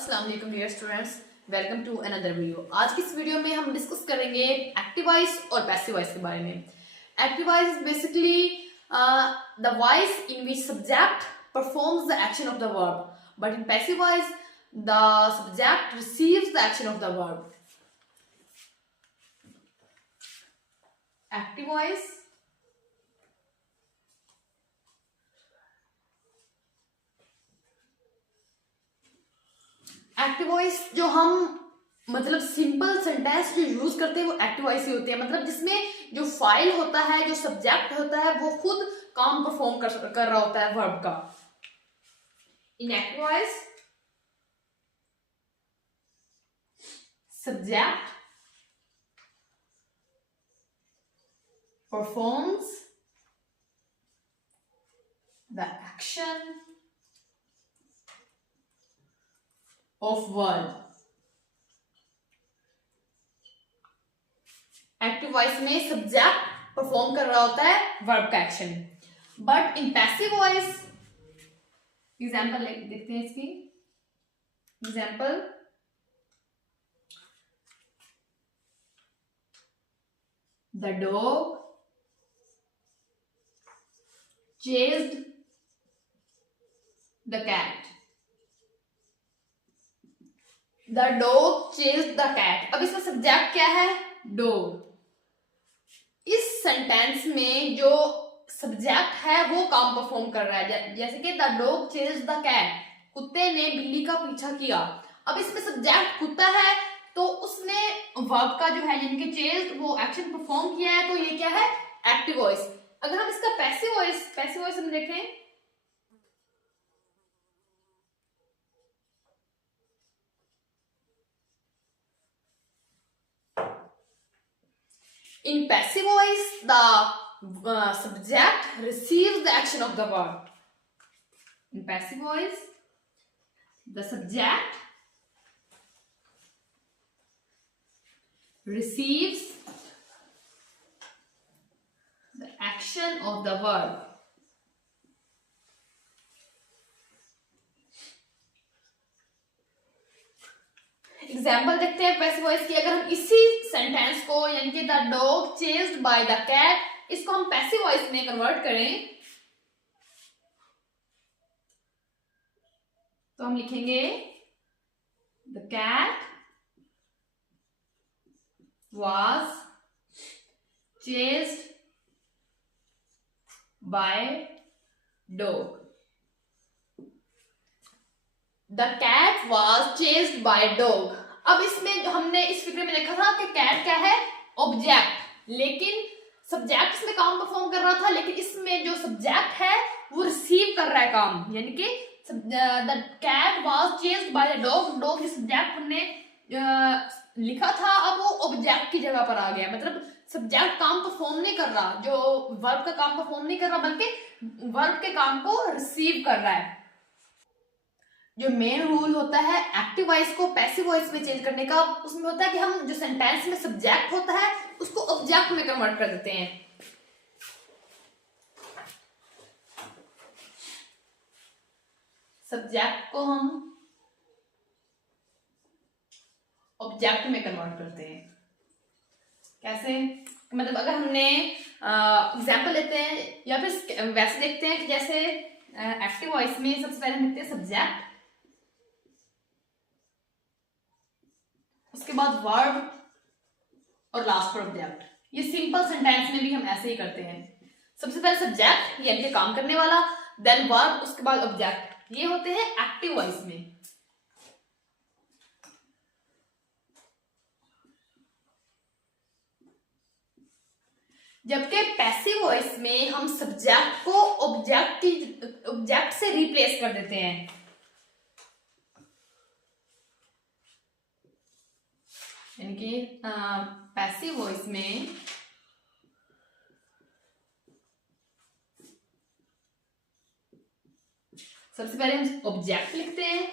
अस्सलाम वालेकुम dear students, welcome to another video. आज की इस वीडियो में हम डिस्कस करेंगे एक्टिव वॉइस और पैसिव वॉइस के बारे में। Active voice is basically the voice in which subject performs the action of the verb, but in passive voice the subject receives the action of the verb. Active voice active voice जो हम मतलब simple sentence जो use करते हैं वो active voice ही होती है, मतलब जिसमें जो फाइल होता है, जो सब्जेक्ट होता है, वो खुद काम परफॉर्म कर रहा होता है वर्ब का। In active voice subject performs the action of verb. Active voice में सब्जेक्ट परफॉर्म कर रहा होता है वर्ब का action, but in passive voice example देखते हैं इसकी। Example, the dog chased the cat. The dog chased the cat. अब इसका सब्जेक्ट क्या है? डॉग। इस सेंटेंस में जो सब्जेक्ट है वो काम परफॉर्म कर रहा है, जैसे कि the dog chased the cat, कुत्ते ने बिल्ली का पीछा किया। अब इसमें सब्जेक्ट कुत्ता है तो उसने वर्ब का जो है यानी कि चेज्ड वो एक्शन परफॉर्म किया है, तो ये क्या है? Active voice. अगर हम इसका पैसिव वॉइस हम देखें, in passive voice the subject receives the action of the verb. In passive voice the subject receives the action of the verb. Example देखते हैं पैसिव वॉइस की। अगर हम इसी सेंटेंस को यानी कि the dog chased by the cat, इसको हम पैसिव वॉइस में कन्वर्ट करें तो हम लिखेंगे the cat was chased by dog. The cat was chased by dog. अब इसमें जो हमने इस फिगर में देखा था कि कैट क्या है? ऑब्जेक्ट, लेकिन सब्जेक्ट इसमें काम परफॉर्म कर रहा था, लेकिन इसमें जो सब्जेक्ट है वो रिसीव कर रहा है काम, यानी कि the cat was chased by the dog. Dog इस सब्जेक्ट हमने लिखा था, अब वो ऑब्जेक्ट की जगह पर आ गया, मतलब सब्जेक्ट काम परफॉर्म नहीं कर रहा, जो वर्ब का काम परफॉर्म नहीं कर रहा, बल्कि वर्ब के काम को रिसीव कर रहा है। जो मेन रूल होता है एक्टिव वॉइस को पैसिव वॉइस में चेंज करने का, उसमें होता है कि हम जो सेंटेंस में सब्जेक्ट होता है उसको ऑब्जेक्ट में कन्वर्ट कर देते हैं। सब्जेक्ट को हम ऑब्जेक्ट में कन्वर्ट करते हैं। कैसे? मतलब अगर हमने एग्जाम्पल लेते हैं या फिर वैसे देखते हैं कि जैसे एक्टिव वॉइस में सबसे पहले हम लिखते हैं सब्जेक्ट, उसके बाद वर्ब और लास्ट पर ऑब्जेक्ट। ये सिंपल सेंटेंस में भी हम ऐसे ही करते हैं। सबसे पहले सब्जेक्ट यानी कि काम करने वाला, देन वर्ब, उसके बाद ऑब्जेक्ट। ये होते हैं एक्टिव वॉइस में। जबकि पैसिव वॉइस में हम सब्जेक्ट को ऑब्जेक्ट से रिप्लेस कर देते हैं। यानी कि पैसिव वॉइस में सबसे पहले हम ऑब्जेक्ट लिखते हैं,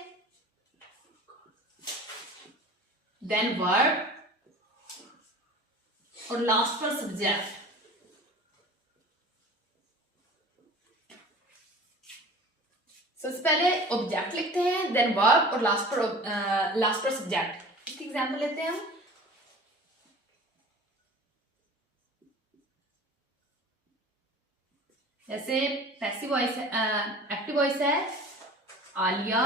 देन वर्ब और लास्ट पर सब्जेक्ट। सबसे पहले ऑब्जेक्ट लिखते हैं, देन वर्ब और लास्ट पर सब्जेक्ट। इसकी एग्जांपल लेते हैं हम। जैसे पैसिव वॉइस है, एक्टिव वॉइस है, Alia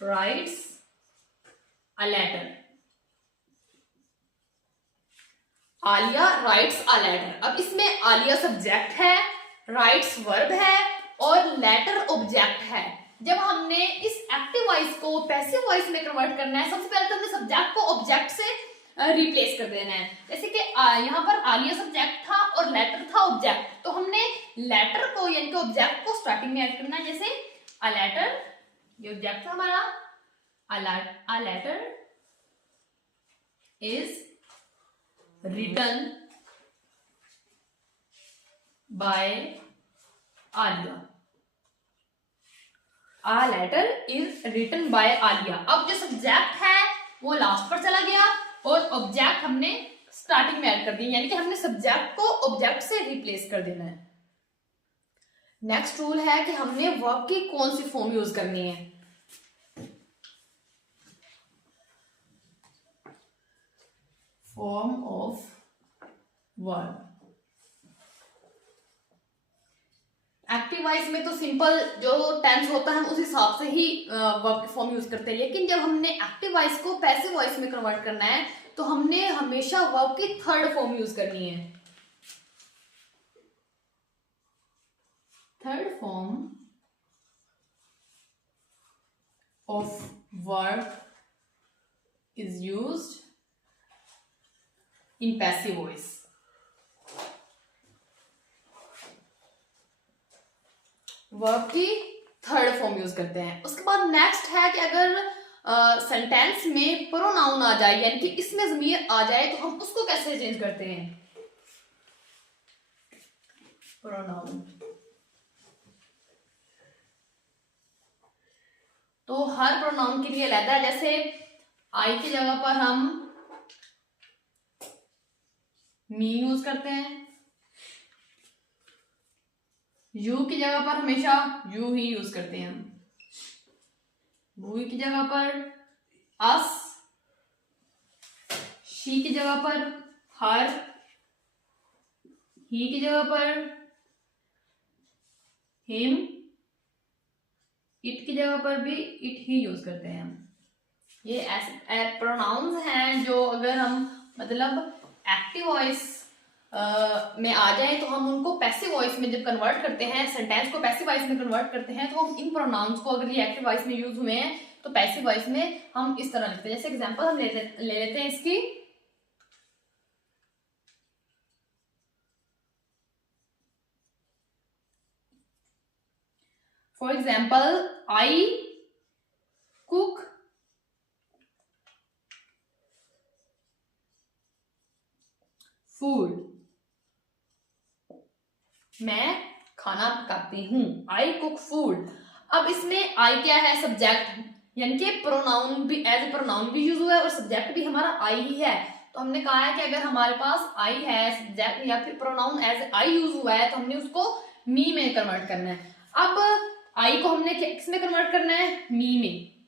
writes a letter. Alia writes a letter. अब इसमें आलिया सब्जेक्ट है, राइट्स वर्ब है और लेटर ऑब्जेक्ट है। जब हमने इस एक्टिव वॉइस को पैसिव वॉइस में कन्वर्ट करना है, सबसे पहले तो हमने सब्जेक्ट को ऑब्जेक्ट से रिप्लेस कर देना है। जैसे कि यहाँ पर आलिया सब्जेक्ट था और लेटर था ऑब्जेक्ट, तो हमने लेटर को यानी कि ऑब्जेक्ट को स्टार्टिंग में ऐड करना है। जैसे अ लेटर, ये ऑब्जेक्ट था हमारा, a letter is written by Alia. A letter is written by Alia. अब जो सब्जेक्ट है वो लास्ट पर चला गया और ऑब्जेक्ट हमने स्टार्टिंग में ऐड कर दिया, यानी कि हमने सब्जेक्ट को ऑब्जेक्ट से रिप्लेस कर देना है। नेक्स्ट रूल है कि हमने वर्ब की कौन सी फॉर्म यूज करनी है। Form of verb. Active voice में तो सिंपल जो टेंस होता है हम उस हिसाब से ही वर्ब की फॉर्म यूज करते हैं, लेकिन जब हमने एक्टिव वॉइस को पैसिव वॉइस में कन्वर्ट करना है तो हमने हमेशा वर्ब की थर्ड फॉर्म यूज करनी है। Third form of verb is used in passive voice. Verb की थर्ड फॉर्म यूज करते हैं। उसके बाद नेक्स्ट है कि अगर सेंटेंस में प्रोनाउन आ जाए, यानी कि इसमें ज़मीर आ जाए, तो हम उसको कैसे चेंज करते हैं। प्रोनाउन, तो हर प्रोनाउन के लिए अलग है। जैसे आई की जगह पर हम मी यूज करते हैं, यू की जगह पर हमेशा यू ही यूज करते हैं हम, वी की जगह पर अस, शी की जगह पर हर, ही की जगह पर हिम, इट की जगह पर भी इट ही यूज करते हैं हम। ये ऐसे प्रोनाउंस हैं जो अगर हम मतलब एक्टिव वॉइस में आ जाए तो हम उनको पैसिव वॉइस में जब कन्वर्ट करते हैं, सेंटेंस को पैसिव वॉइस में कन्वर्ट करते हैं, तो हम इन प्रोनाउंस को अगर ये एक्टिव वॉइस में यूज हुए हैं तो पैसिव वॉइस में हम इस तरह लिखते हैं। जैसे एग्जांपल हम ले लेते हैं इसकी। For example, I cook food, मैं खाना पकाती हूँ। I cook food. अब इसमें आई क्या है, सब्जेक्ट, यानी कि प्रोनाउन भी एज ए प्रोनाउन भी यूज हुआ है और सब्जेक्ट भी हमारा आई ही है। तो हमने कहा है कि अगर हमारे पास आई है सब्जेक्ट या फिर प्रोनाउन एज आई यूज हुआ है तो हमने उसको मी में कन्वर्ट करना है। अब आई को हमने किसमें कन्वर्ट करना है, मी में,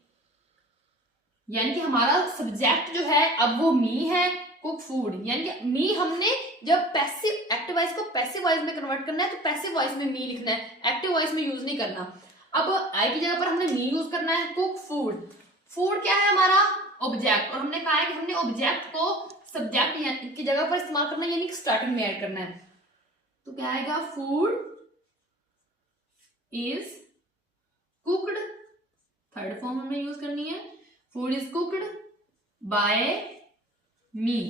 यानी कि हमारा सब्जेक्ट जो है अब वो मी है, कुक फूड, यानी कि मी हमने जब पैसिव एक्टिव वॉइस को पैसिव वॉइस में कन्वर्ट करना है तो पैसिव वॉइस में मी लिखना है, एक्टिव वॉइस में यूज नहीं करना। अब आई की जगह पर हमने मी यूज करना है, कुक फूड। फूड क्या है हमारा, ऑब्जेक्ट, और हमने कहा है कि हमने ऑब्जेक्ट को सब्जेक्ट की जगह पर इस्तेमाल करना है, यानी कि स्टार्टिंग में ऐड करना है। तो क्या आएगा, food is cooked, third form हमें यूज करनी है, food is cooked by me,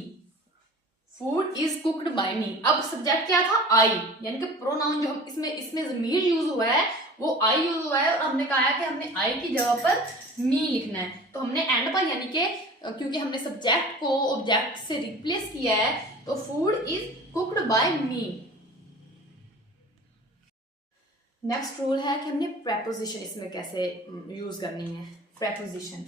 food is cooked by me. अब सब्जेक्ट क्या था, आई, यानी कि प्रोनाउन जो हम इसमें ज़मीर यूज हुआ है वो आई यूज हुआ है और हमने कहा है कि हमने आई की जगह पर मी लिखना है। तो हमने एंड पर, यानी कि क्योंकि हमने सब्जेक्ट को ऑब्जेक्ट से रिप्लेस किया है, तो food is cooked by me. Next rule है कि हमने प्रेपोजिशन इसमें कैसे यूज करनी है। प्रेपोजिशन,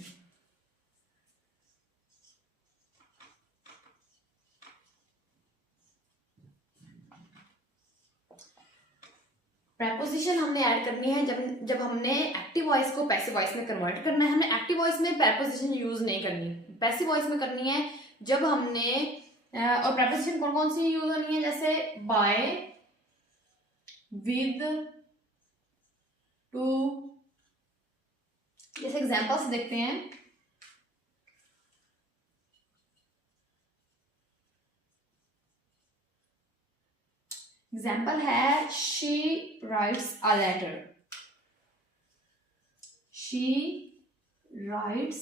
प्रेपोजिशन हमने ऐड करनी है जब हमने एक्टिव वॉइस को पैसिव वॉइस में कन्वर्ट करना है। हमने एक्टिव वॉइस में प्रेपोजिशन यूज नहीं करनी, पैसिव वॉइस में करनी है जब हमने और प्रेपोजिशन कौन कौन सी यूज होनी है, जैसे बाय, विद, टू। जैसे एग्जांपल्स देखते हैं। एग्जाम्पल है she writes a letter, she writes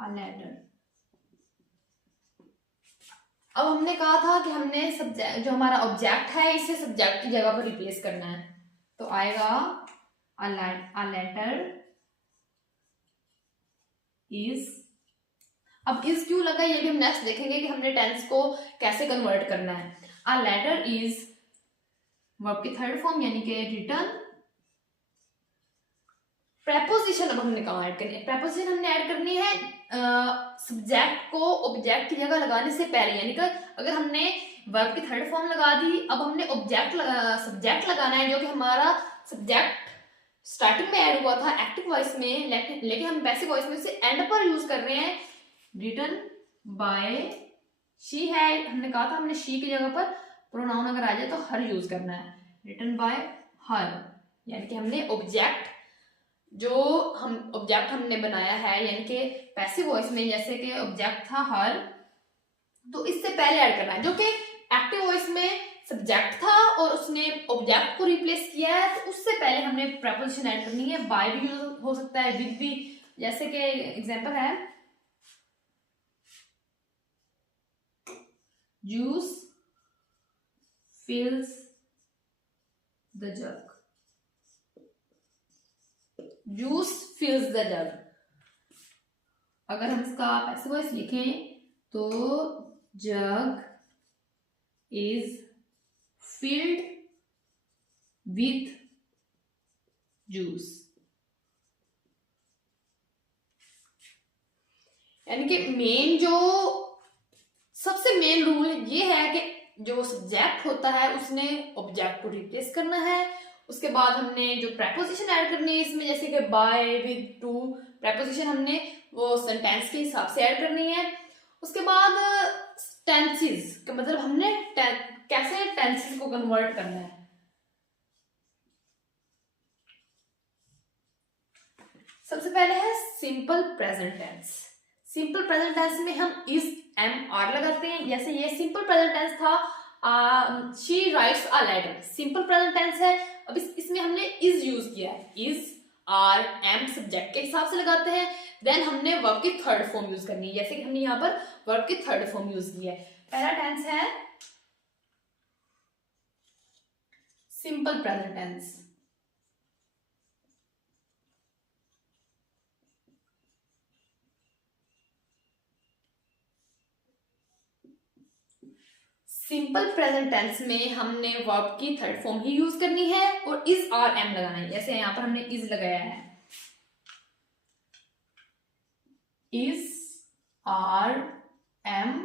a letter. अब हमने कहा था कि हमने सब्जेक्ट, जो हमारा ऑब्जेक्ट है, इसे सब्जेक्ट की जगह पर रिप्लेस करना है, तो आएगा अ लेटर इज। अब इज क्यों लगा ये भी हम नेक्स्ट देखेंगे कि हमने टेंस को कैसे कन्वर्ट करना है। अ लेटर इज वर्ब की थर्ड फॉर्म यानी कि रिटन। प्रेपोजिशन अब हमने कहाँ ऐड करनी है, प्रेपोजिशन हमने ऐड करनी है सब्जेक्ट को ऑब्जेक्ट की जगह लगाने से पहले, यानी कि अगर हमने वर्ब की थर्ड फॉर्म लगा दी, अब हमने सब्जेक्ट लगाना है, जो कि हमारा सब्जेक्ट स्टार्टिंग में ऐड हुआ था एक्टिव वॉइस में, लेकिन हम पैसिव वॉइस में उसे एंड पर यूज कर रहे हैं। रिटन बाय शी है, हमने कहा था हमने शी की जगह पर प्रोनाउन अगर आ जाए तो हर यूज करना है, रिटन बाय हर, यानी कि हमने ऑब्जेक्ट, जो हम ऑब्जेक्ट हमने बनाया है यानी कि पैसिव वॉइस में, जैसे कि ऑब्जेक्ट था हर, तो इससे पहले ऐड करना है, जो कि एक्टिव वॉइस में सब्जेक्ट था और उसने ऑब्जेक्ट को रिप्लेस किया है, तो उससे पहले हमने प्रेपोजिशन ऐड करनी है। बाय भी यूज हो सकता है, विद भी, जैसे कि एग्जांपल है juice fills the jug, juice फिल्स the जग। अगर हम इसका पैसिव वॉइस लिखें तो जग इज फिल्ड विथ जूस, यानी कि मेन जो सबसे मेन रूल ये है कि जो सब्जेक्ट होता है उसने ऑब्जेक्ट को रिप्लेस करना है। उसके बाद हमने जो प्रेपोजिशन ऐड करनी है इसमें, जैसे कि बाय, विद, टू, प्रेपोजिशन हमने वो सेंटेंस के हिसाब से ऐड करनी है। उसके बाद टेंसेस का मतलब हमने कैसे टेंसेस को कन्वर्ट करना है। सबसे पहले है simple present tense. Simple present tense में हम इज, एम, आर लगाते हैं। जैसे ये सिंपल प्रेजेंट टेंस था, she writes a letter, simple present tense है। अब इसमें हमने इज यूज किया है, इज, आर, एम सब्जेक्ट के हिसाब से लगाते हैं। देन हमने वर्ब की थर्ड फॉर्म यूज करनी है, जैसे कि हमने यहाँ पर वर्ब की थर्ड फॉर्म यूज की है। पहला टेंस है simple present tense. Simple present tense में हमने वर्ब की थर्ड फॉर्म ही यूज करनी है और इज, आर, एम लगाना है। जैसे यहाँ पर हमने इज लगाया है, is, are, am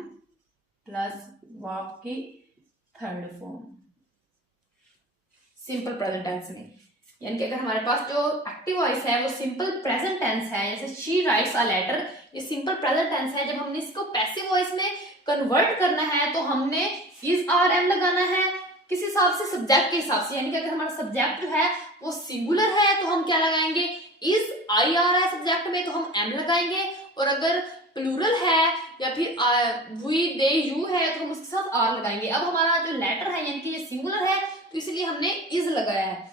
plus verb की third form simple present tense में। यानी कि अगर हमारे पास जो एक्टिव वॉइस है वो सिंपल प्रेजेंट टेंस है, जैसे शी राइट्स अ लेटर, ये सिंपल प्रेजेंट टेंस है। जब हमने इसको पैसिव वॉइस में कन्वर्ट करना है तो हमने इज, आर, एम लगाना है किस हिसाब से, सब्जेक्ट के हिसाब से। यानी कि अगर हमारा सब्जेक्ट जो है वो सिंगुलर है तो हम क्या लगाएंगे, इज, आई आ रहा है सब्जेक्ट में तो हम एम लगाएंगे, और अगर प्लूरल है या फिर वी, दे, यू है तो हम उसके साथ आर लगाएंगे। अब हमारा जो लेटर है यानी कि ये सिंगुलर है तो इसलिए हमने इज लगाया है,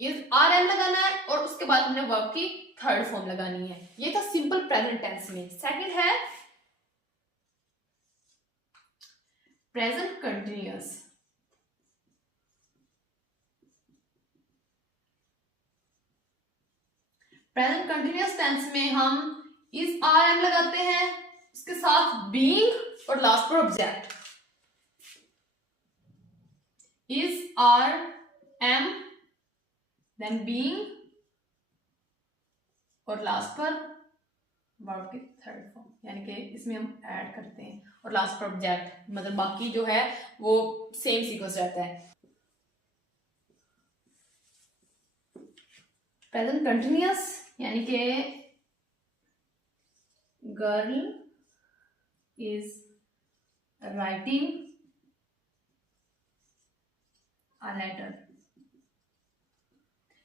इज, आर, एम लगाना है, और उसके बाद हमने वर्ब की थर्ड फॉर्म लगानी है। ये था सिंपल प्रेजेंट टेंस में। सेकंड है present continuous. Present continuous tense में हम इज, आर, एम लगाते हैं, उसके साथ बीइंग और लास्ट पर object, is, are, am, then being और लास्ट पर वर्ब की थर्ड फॉर्म, यानी कि इसमें हम ऐड करते हैं और लास्ट पर ऑब्जेक्ट, मतलब बाकी जो है वो सेम सीक्वेंस रहता है। प्रेजेंट कंटिन्यूअस यानी कि girl is writing a letter.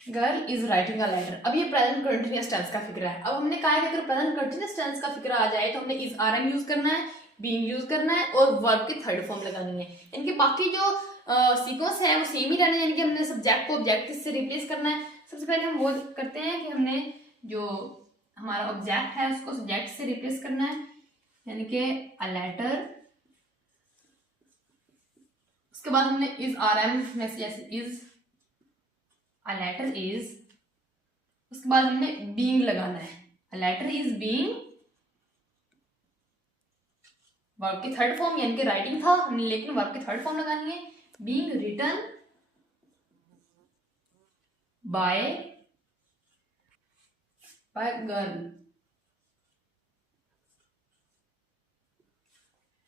Girl is writing a letter. अब ये प्रेजेंट कंटिन्यूअस टेंस का फिक्र है। अब हमने कहा है कि अगर प्रेजेंट कंटिन्यूअस टेंस का फिक्र आ जाए तो हमने इज आर एम यूज करना है, बीइंग यूज करना है और वर्ब की थर्ड फॉर्म लगानी है। इनके बाकी जो सीक्वेंस है वो सेम ही रहना है, यानी कि हमने सब्जेक्ट को ऑब्जेक्ट से रिप्लेस करना है। सबसे पहले हम वो करते हैं कि हमने जो हमारा ऑब्जेक्ट है उसको सब्जेक्ट से रिप्लेस करना है, यानी कि अ लेटर। उसके बाद हमने इज आर एम में जैसे इज अ लेटर इज, उसके बाद हमने बीइंग लगाना है, a letter is being, verb की थर्ड फॉर्म यानी कि राइटिंग था हमने, लेकिन वर्ब की थर्ड फॉर्म लगानी है, being written by girl.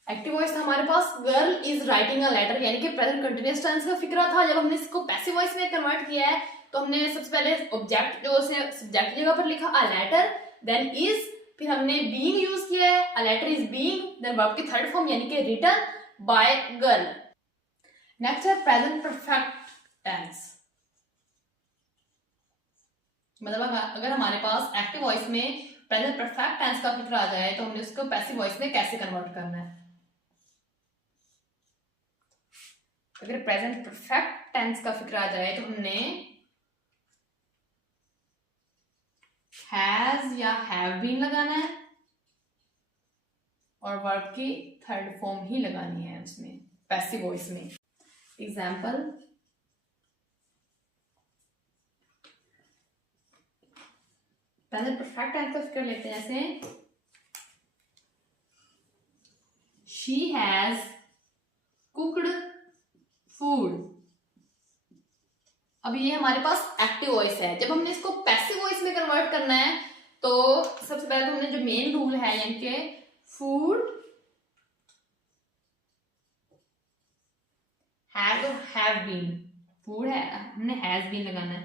Active voice था हमारे पास, girl is writing a letter, यानी कि प्रेजेंट कंटिन्यूअस टेंस का फिक्रा था। जब हमने इसको पैसिव वॉइस में कन्वर्ट किया है तो हमने सबसे पहले ऑब्जेक्ट जो है सब्जेक्ट की जगह पर लिखा अ लेटर, देन इज, फिर हमने बीइंग यूज किया है, a letter is being, then verb की थर्ड फॉर्म यानी कि रिटन बाय गर्ल। नेक्स्ट है प्रेजेंट परफेक्ट टेंस। मतलब अगर हमारे पास एक्टिव वॉइस में प्रेजेंट परफेक्ट टेंस का फिक्र आ जाए तो हमने उसको पैसिव वॉइस में कैसे कन्वर्ट करना है। अगर प्रेजेंट परफेक्ट टेंस का फिक्र आ जाए तो हमने हैज या हैव बीन लगाना है और वर्ब की थर्ड फॉर्म ही लगानी है उसमें पैसिव वॉइस में। एग्जाम्पल, पहले परफेक्ट टेंस का फिक्र लेते हैं, जैसे शी हैज कुक्ड फूड। अब ये हमारे पास एक्टिव वॉइस है। जब हमने इसको पैसिव वॉइस में कन्वर्ट करना है तो सबसे पहले तो हमने जो मेन रूल है यानी कि फूड हैज और हैव बीन, फूड है हमने हैज बीन लगाना है,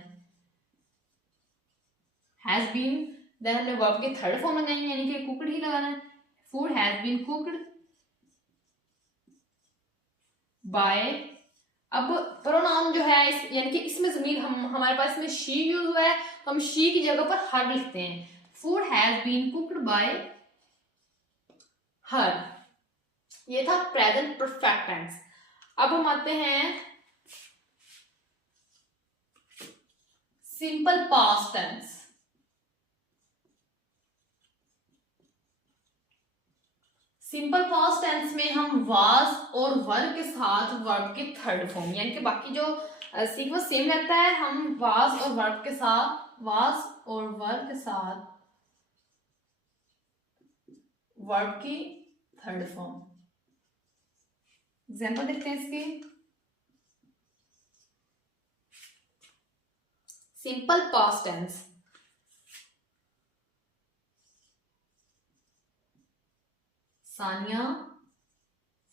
हैज बीन, देन हमने वर्ब की थर्ड फॉर्म लगाएंगे यानी कि कुकड ही लगाना है, food has been cooked by. अब प्रोनाउन जो है यानी कि इसमें जमीर हमारे पास इसमें शी यूज हुआ है तो हम शी की जगह पर हर लिखते हैं, food has been cooked by her. ये था प्रेजेंट परफेक्ट टेंस। अब हम आते हैं simple past tense. Simple past tense में हम वाज और वर के साथ वर्ब की थर्ड फॉर्म, यानी कि बाकी जो सीक्वेंस सेम रहता है, हम वाज और वर्ब के साथ, वाज और वर्ब के साथ वर्ब की थर्ड फॉर्म। एग्जांपल देखते हैं इसके। Simple past tense, Sania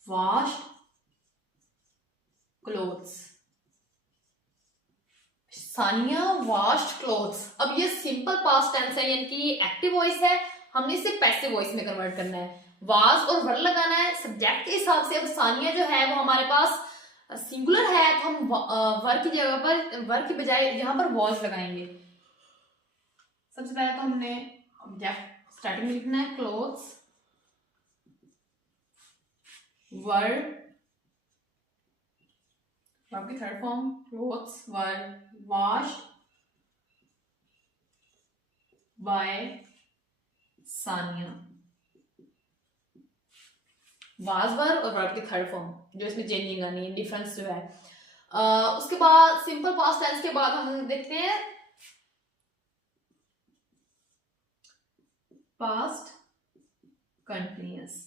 washed clothes, Sania washed clothes। अब ये सिंपल पास्ट टेंस है यानी कि एक्टिव वॉइस है, हमने इसे पैसिव वॉइस में कन्वर्ट करना है, वाज और वर लगाना है सब्जेक्ट के हिसाब से। अब सानिया जो है वो हमारे पास सिंगुलर है तो हम वर की जगह पर, वर की बजाय यहाँ पर वॉज लगाएंगे। सबसे पहले तो हमने ऑब्जेक्ट स्टार्टिंग में लिखना है क्लोथ्स, वर, वर्ब की third form clothes were washed bye Sania, was वर और वर्ब की थर्ड फॉर्म जो इसमें चेंजिंग आनी है, डिफरेंस जो है। उसके बाद सिंपल पास्ट टेंस के बाद हम देखते हैं पास्ट कंटिन्यूअस।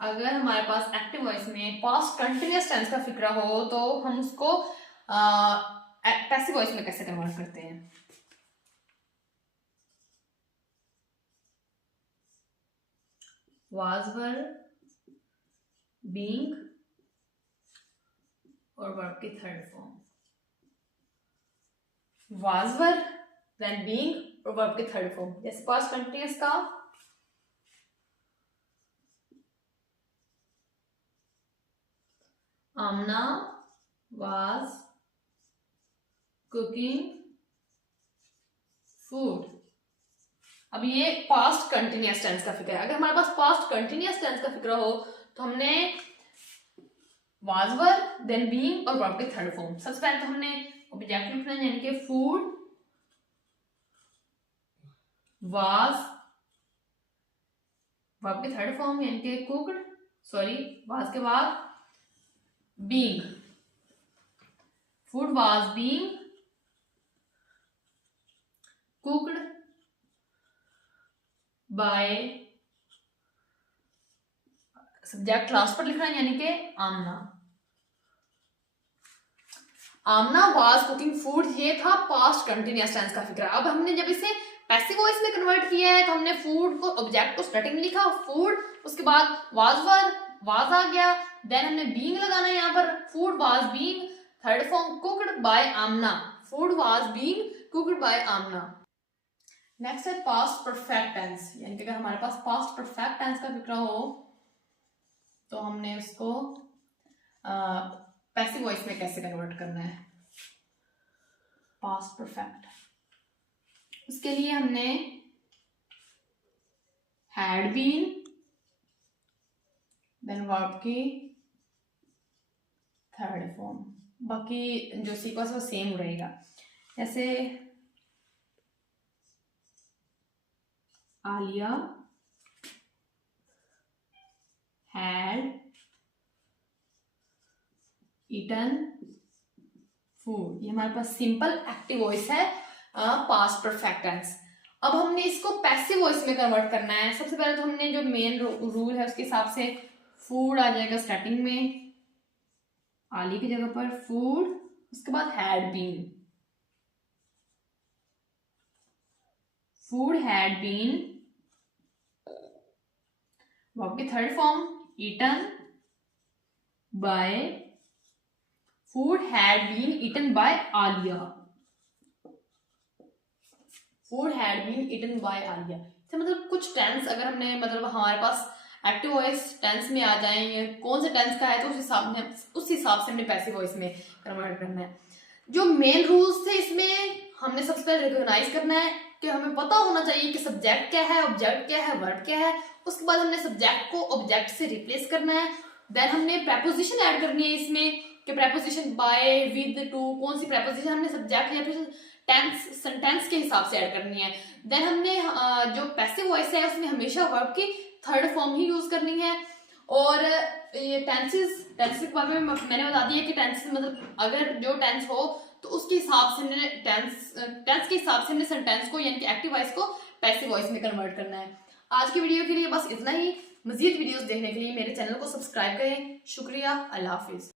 अगर हमारे पास एक्टिव वॉइस में पास्ट कंटिन्यूअस टेंस का फिक्रा हो तो हम उसको पैसिव वॉइस में कैसे कन्वर्ट करते हैं। was were being और वर्ब की third form. was were, then being और वर्ब के थर्ड फॉर्म। जैसे पास्ट कंटिन्यूअस का आमना was cooking food। अब ये पास्ट कंटिन्यूअस टेंस का फिक्र है। अगर हमारे पास पास्ट कंटिन्यूअस टेंस का फिक्र हो तो हमने was were, then being और वर्ब के थर्ड फॉर्म। सबसे पहले तो हमने ऑब्जेक्ट लिखना है, यानी कि फूड was, वर्ब के थर्ड फॉर्म यानी कि कुक्ड, सॉरी was के बाद being, food was being cooked by, subject last पर लिखना है यानी कि आमना। आमना was cooking food, ये था पास्ट कंटिन्यूअस टेंस का फिक्र। अब हमने जब इसे पैसिव वॉइस में कन्वर्ट किया है तो हमने फूड को ऑब्जेक्ट को स्टार्टिंग में लिखा फूड, उसके बाद was were, was आ गया, देन हमने being लगाना है यहाँ पर, food was being, third form cooked by Amna, food was being cooked by Amna. Next है पास्ट परफेक्ट टेंस, यानी कि अगर हमारे पास पास्ट परफेक्ट टेंस का फिक्र हो तो हमने उसको पैसिव वॉइस में कैसे कन्वर्ट करना है। पास्ट परफेक्ट, उसके लिए हमने हैड बीन, देन वर्ब की थर्ड फॉर्म, बाकी जो सीक्वेंस वो सेम रहेगा। जैसे आलिया had eaten food, ये हमारे पास सिंपल एक्टिव वॉइस है पास्ट परफेक्ट टेंस। अब हमने इसको पैसिव वॉइस में कन्वर्ट करना है। सबसे पहले तो हमने जो मेन रूल है उसके हिसाब से फूड आ जाएगा स्टार्टिंग में, आली की जगह पर फूड, उसके बाद had been, food had been, verb की third form eaten by, food had been eaten by Alia, food had been eaten by Alia। तो मतलब कुछ टेंस अगर हमने मतलब हमारे पास एक्टिव वॉइस टेंस में आ जाएंगे, कौन से टेंस का है तो उस हिसाब से हमने पैसिव वॉइस में कन्वर्ट करना है। जो मेन रूल्स थे इसमें हमने सबसे पहले रिकॉग्नाइज करना है कि हमें पता होना चाहिए कि सब्जेक्ट क्या है, ऑब्जेक्ट क्या है, वर्ब क्या है। उसके बाद हमने सब्जेक्ट को ऑब्जेक्ट से रिप्लेस करना है। देन हमने प्रेपोजिशन ऐड करनी है इसमें कि प्रेपोजिशन बाय, विद, टू, कौन सी प्रेपोजिशन हमने सब्जेक्ट या फिर टेंस सेंटेंस के हिसाब से ऐड करनी है। देन हमने जो पैसिव वॉइस है उसमें हमेशा वर्ब की थर्ड फॉर्म ही यूज करनी है। और ये टेंसेस के बारे में मैंने बता दिया कि टेंसेस मतलब अगर जो टेंस हो तो उसके हिसाब से हमने टेंस के हिसाब से हमने सेंटेंस को यानी कि एक्टिव वॉइस को पैसिव वॉइस में कन्वर्ट करना है। आज की वीडियो के लिए बस इतना ही। मजीद वीडियोस देखने के लिए मेरे चैनल को सब्सक्राइब करें। शुक्रिया, अल्लाह हाफिज।